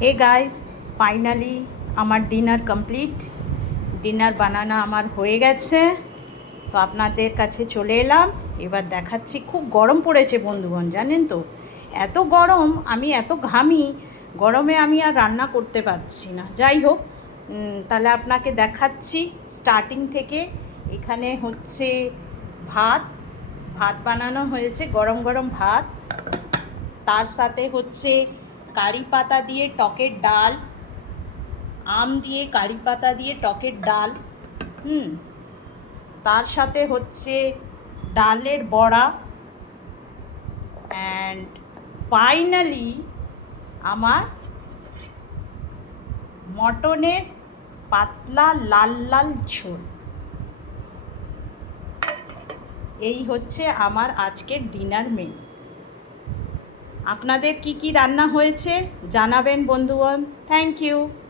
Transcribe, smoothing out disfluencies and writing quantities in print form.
Hey guys, finally আমার dinner complete. Dinner বানানো আমার হয়ে গেছে, তো আপনাদের কাছে চলে এলাম। এবার দেখাচ্ছি। খুব গরম পড়েছে বন্ধুগণ, জানেন তো, এত গরম, আমি এত ঘামি গরমে, আমি আর রান্না করতে পারছি না। যাই হোক, তাহলে আপনাকে দেখাচ্ছি স্টার্টিং থেকে। এখানে হচ্ছে ভাত ভাত বানানো হয়েছে, গরম গরম ভাত। তার সাথে হচ্ছে কারি পাতা দিয়ে টকের ডাল, আম দিয়ে কারি পাতা দিয়ে টকের ডাল। তার সাথে হচ্ছে ডালের বড়া। অ্যান্ড ফাইনালি আমার মটনের পাতলা লাল লাল ঝোল। এই হচ্ছে আমার আজকের ডিনার মেনু। আপনাদের কি কি রান্না হয়েছে জানাবেন বন্ধুগণ। Thank you.